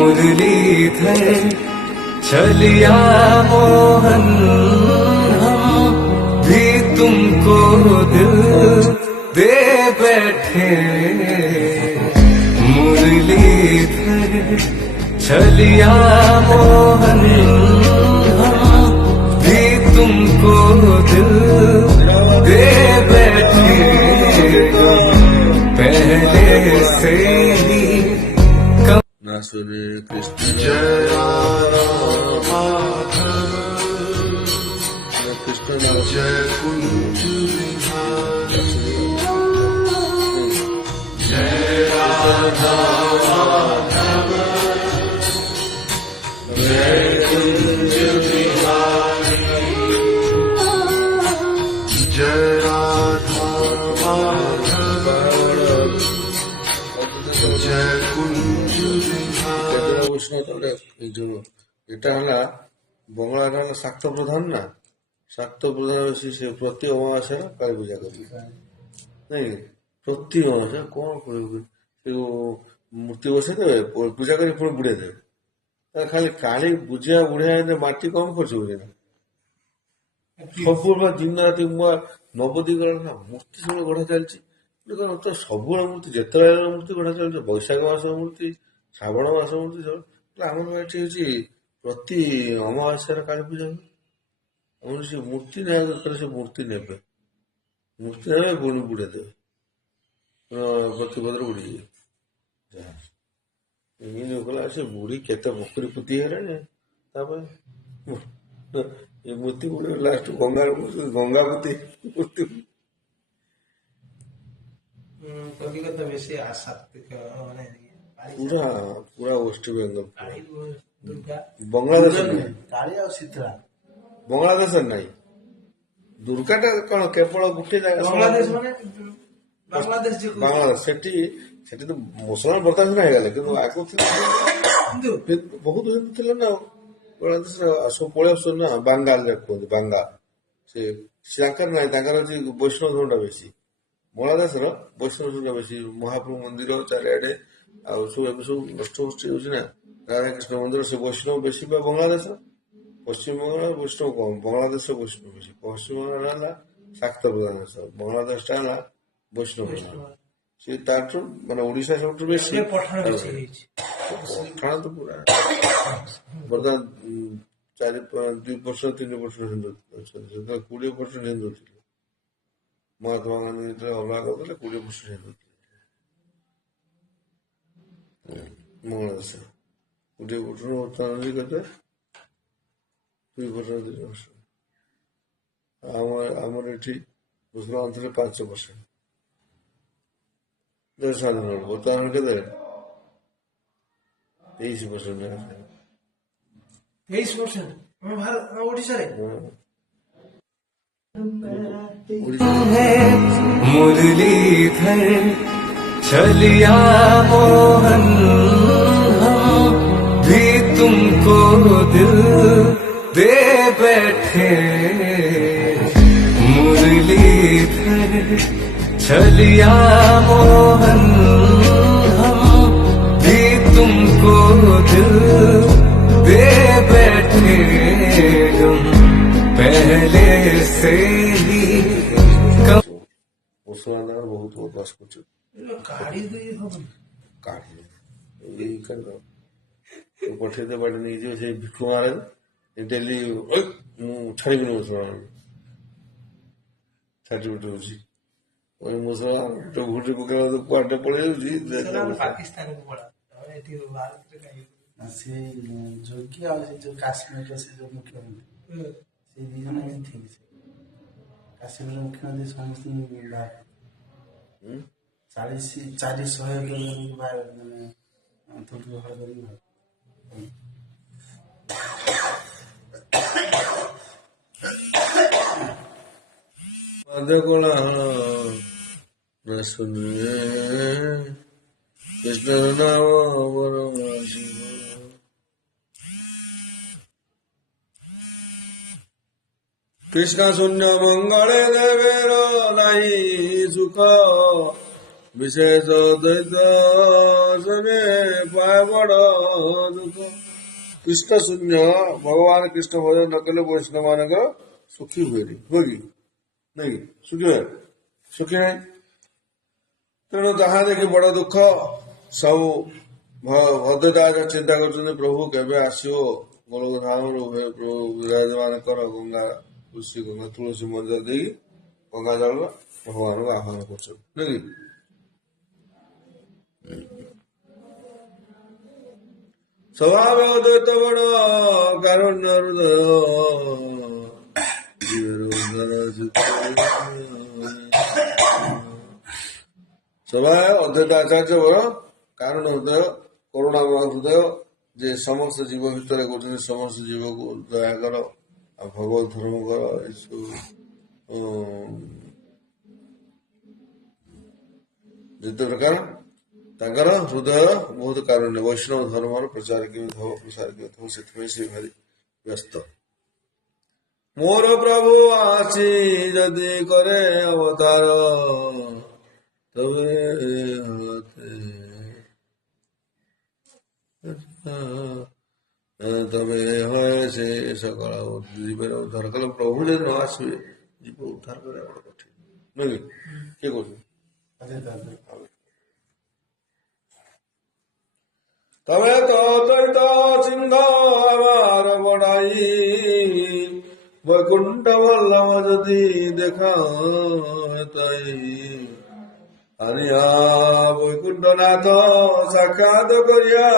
मुरलीधर छलिया मोहन हम भी तुमको दिल दे बैठे। मुरलीधर छलिया मोहन हम भी तुमको दिल दे बैठे। पहले से ही ना सुने कृष्ण जय कृष्ण जय कुंज जय राधा जय कुंज बिहारी जय राधा जय कुंज এই জন্য এটা হলো বাংলার হলো শাক্ত প্রধান না, শাক্ত প্রধান হচ্ছে সে প্রতি অমাবাস্যা কালী পূজা করবে নাকি প্রতি অমাবাস্যা কম করবে মূর্তি বসে দেবে পূজা করে পুরো বুড়ে দেবে। তা খালি কালী বুঝিয়া বুড়ে মাটি কম করছে বুঝে না ସବୁବେଳେ ଦିନ ରାତି ନବଦୀ ନା ମୂର୍ତ୍ତି ସବୁ ଗଢା ଚାଲିଛି। ତ ସବୁବେଳେ ମୂର୍ତ୍ତି ଯେତେବେଳେ ମୂର୍ତ୍ତି ଗଢା ଚାଲିଛି, ବୈଶାଖ ମାସ ମୂର୍ତ୍ତି, ଶ୍ରାବଣ ମାସ ମୂର୍ତ୍ତି ସବୁ। ଆମର ଏଠି ହଉଛି ପ୍ରତି ଅମାବାସ୍ୟାରେ କାଳୀ ପୂଜା ହୁଏ। ଆମର ସେ ମୂର୍ତ୍ତି ନେବା କଲେ ସେ ମୂର୍ତ୍ତି ନେବେ, ମୂର୍ତ୍ତି ନେବେ ପୁଣି ବୁଡେଇ ଦେବେ, ପ୍ରତିପଦରେ ବୁଡିଯିବେ। ଯାହା ଏମିତି କଲା ସେ ବୁଢୀ କେତେ ପୋଖରୀ ପୋତି ହେଲାଣି। ତାପରେ ଏ ମୂର୍ତ୍ତି ବୁଡେ ଲାଷ୍ଟ ଗଙ୍ଗାପତି ମୂର୍ତ୍ତି କଲିକତା ବେଶୀ ଆସକ୍ତିକ ମାନେ ପୁରା ପୁରା ୱେଷ୍ଟ ବେଙ୍ଗଲ ଦୁର୍ଗା ବାଂଲାଦେଶ ନାହିଁ, କାଳି ଆଉ ଶୀତଳା ବାଂଲାଦେଶରେ ନାହିଁ। ଦୁର୍ଗାଟା କଣ କେବଳ ଗୋଟିଏ ଜାଗା ବାଂଲାଦେଶ ମାନେ ବାଂଲାଦେଶ ବାଂଲାଦେଶ ସେଠି ସେଠି ତ ମୁସଲମାନ ବର୍ତ୍ତମାନ ହେଇଗଲେ, କିନ୍ତୁ ଆଗରୁ ଥିଲା ବହୁତ ହିନ୍ଦୁ ଥିଲେ ନା। ବାଂଲାଦେଶରେ ସବୁ ପଳେଇ ଆସୁଛନ୍ତି ନା, ବାଙ୍ଗାଲରେ କୁହନ୍ତି ବାଙ୍ଗାଲ। ସେ ତାଙ୍କର ନାହିଁ, ତାଙ୍କର ଅଛି ବୈଷ୍ଣବ ଧର୍ମଟା ବେଶୀ। ବାଂଲାଦେଶର ବୈଷ୍ଣବ ଧର୍ମଟା ବେଶୀ, ମହାପ୍ରଭୁ ମନ୍ଦିର ଚାରିଆଡେ ଆଉ ସବୁ ଏବେ ସବୁ ନଷ୍ଟ ହଉଛି ନା। ରାଧାକୃଷ୍ଣ ମନ୍ଦିର ସେ ବୈଷ୍ଣବ ବେଶୀ ବା ବାଂଲାଦେଶର। ପଶ୍ଚିମବଙ୍ଗ ବୈଷ୍ଣବ କମ, ବାଂଲାଦେଶର ବୈଷ୍ଣବ ବେଶୀ। ପଶ୍ଚିମବଙ୍ଗ ହେଲା ଶାକ୍ତ ପ୍ରଧାନ ଦେଶ, ବାଂଲାଦେଶଟା ହେଲା ବୈଷ୍ଣବ ପ୍ରଧାନ। ସେ ତାଠୁ ମାନେ ଓଡିଶା ସବୁଠୁ ବେଶୀ ପଠାଣ ତ ପୁରା ବର୍ତ୍ତମାନ 2% 3% ହିନ୍ଦୁ ଅଛନ୍ତି। ସେତେବେଳେ 20% ହିନ୍ଦୁ ଥିଲେ। ମହାତ୍ମା ଗାନ୍ଧୀ ଯେତେବେଳେ ଅଲଗା କରିଦେଲେ 20% ହିନ୍ଦୁ ଥିଲେ ବାଂଲାଦେଶ। 20% ବର୍ତ୍ତମାନ କେତେ 2% 3%। ଆମର ଏଠି ମୁସଲମାନ ଥିଲେ 5%। ସ୍ୱାଧୀନ ବର୍ତ୍ତମାନ କେତେ 23%। 23% ଓଡିଶାରେ मुरलीधर छलिया मोहन हम भी तुमको दिल दे बैठे। मुरलीधर छलिया मोहन हम भी तुमको दिल दे बैठे। पहले से ही ମୁସଲମାନ ବହୁତ ବସ କରୁଛୁ କାଢି ଦେଇ ହବନି କାଢି ଏଇ ପଠେଇ ଦେ ବାଟେ ନେଇଯିବ ସେଇ ଭିକ୍ଷୁ ମହାରାଜ ଡେଲି ମୁଁ ଛାଡ଼ିବିନି ମୁସଲମାନ ସାର୍ଟିଫିକେଟ ହଉଛି ମୁସଲମାନ ଘୁଟି ପକେଇଲା କୁଆଡେ ପଳେଇ ଯାଉଛି। ପାକିସ୍ତାନକୁ ପଳା ଏଠି ଭାରତରେ କାହିଁକି ସେ ଯୋଗୀ ଆଉ ସେ ଯୋଉ କାଶ୍ମୀରର ସେ ଯୋଉ ମୁଖ୍ୟମନ୍ତ୍ରୀ ସେ ଦି ଜଣ ଏମିତି ଥିଲେ। ସେ କାଶ୍ମୀରର ମୁଖ୍ୟମନ୍ତ୍ରୀ ସମସ୍ତଙ୍କୁ 400 କଣ ଶୁଣିବେ କୃଷ୍ଣର ନାମ কৃষ্ণ শূন্য মঙ্গলে দেবের নাই সুখ ବିଶେଷ ଦ୍ୱୈତ ଶନେ ପାଏ ବଡ଼ ଦୁଃଖ। କୃଷ୍ଣ ଶୂନ୍ୟ ଭଗବାନ କୃଷ୍ଣ ଭଜନ ନ କଲେ ବୈଷ୍ଣବ ମାନଙ୍କ ସୁଖୀ ହୁଏନି, ହୁଏ କି ନାଇଁ? ସୁଖୀ ହୁଏ, ସୁଖୀ ନାହିଁ। ତେଣୁ ତାହା ଦେଖି ବଡ ଦୁଃଖ। ସବୁ ଭଦ୍ରତା ଚିନ୍ତା କରୁଛନ୍ତି ପ୍ରଭୁ କେବେ ଆସିବ ଗୋଲକ ଧାମରୁ, ପ୍ରଭୁ ବିରାଜମାନ କର। ଗଙ୍ଗା ତୁଳସୀ ଗଙ୍ଗା ତୁଳସୀ ମନ୍ଦିର ଦେଇ ଗଙ୍ଗା ଜଳ ଭଗବାନଙ୍କୁ ଆହ୍ୱାନ କରୁଛନ୍ତି ନାଇଁ କି? ସ୍ୱଭାବ ଅଦ୍ୱୈତ ବଡ଼ କାରୁଣ୍ୟ ହୃଦୟ ସ୍ୱଭାବ ଅଦ୍ୱୈତ ଆଚାର୍ଯ୍ୟ ବଡ଼ କାରଣ ହୃଦୟ, କରୁଣାମୟ ହୃଦୟ, ଯେ ସମସ୍ତ ଜୀବ ଭିତରେ କରୁଛନ୍ତି ସମସ୍ତ ଜୀବକୁ ଦୟା କର ଆଉ ଭଗବତ ଧର୍ମ କର। ଏସବୁ ଯେତେ ପ୍ରକାର ତାଙ୍କର ହୃଦୟ ବହୁତ କାରୁଣ୍ୟ। ବୈଷ୍ଣବ ଧର୍ମର ପ୍ରଚାର କେମିତି ହବ, ପ୍ରସାର କେମିତି ହବ, ସେଥିପାଇଁ ସେ ଭାରି ବ୍ୟସ୍ତ। ମୋର ପ୍ରଭୁ ଆସି ଯଦି କରେ ଅବତାର, তবে হাতে তবে হয়েছে সকাল জীবের উদ্ধার কলে। প্রভু যদি ନ ଆସିବେ ଜୀବ ଉଦ୍ଧାର କରିବା ବଡ଼ କଠିନ ନୁହେଁ କି? କିଏ କହୁଛି? তবে তদ্বৈত সিংহ আমার বড়াই, বৈকুণ্ঠ বল্লভ যদি দেখা তাই আনিয়া বৈকুণ্ঠনাথ সাক্ষাৎ করিয়া